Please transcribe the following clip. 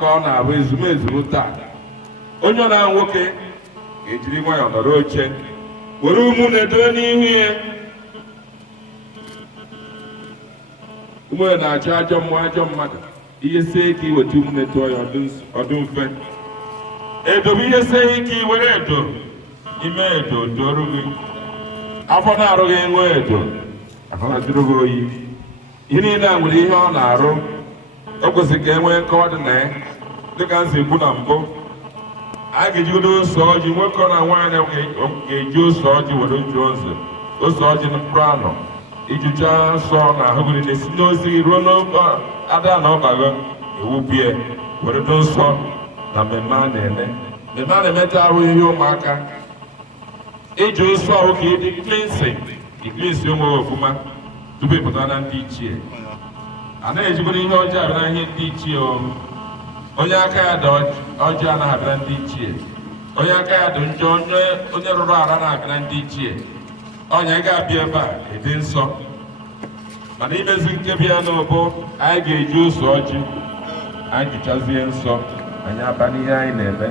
ka ọ na-abụ ezumezu taa onye ọ na nwoke ga-ejiri nwayọọ nọrọ oche were ụmụ na-edobe n'ihu ya ụmụ na-achọ ajọ mmadụ ihe sie ike iweta ụmụ na-eto ya ọdụ mfe edobe ihe sie ike were edo ime edo doro gị afọ na-arụghị enwe edo afọ na-ajụrụ gị oyi ihe niile a nwere ihe ọ na-arụ o kwesịrị ka e nwee nkọwa dị na ya dịka nsi kwu na mbụ a ga-ejigodo ose ọjị nwoke na nwaanyị ga-eji ose ọjị were jụọ nze ose ọjị na mkpụrụ anọ ijucha nsọ na ahụ gị niile si n'ozi gị ruo n'oge ada na ọbago ewupie were do nsọ na mmemme a na-eme mmemme a na-emeta ahụ ihe ụmụaka iji nsọ ahụ ka ịdị iklinsi ụmụ ofụma tupu ịpụta na ndị ichie a na-ejikwana ihe ọjọọ abịa na ihe ndị ichie onye aka ya dị ọjọọ anaghị abịa na ndị ichie onye aka ya dị njọ onye rụrụ ara na-abịa na ndị ichie onye ga-abịa ebe a ede nsọ mana imezi nke bịa n'ụbụ anyị ga-eji ose ọjị anyị jichazie nsọ anyị aba n'ihe anyị na-eme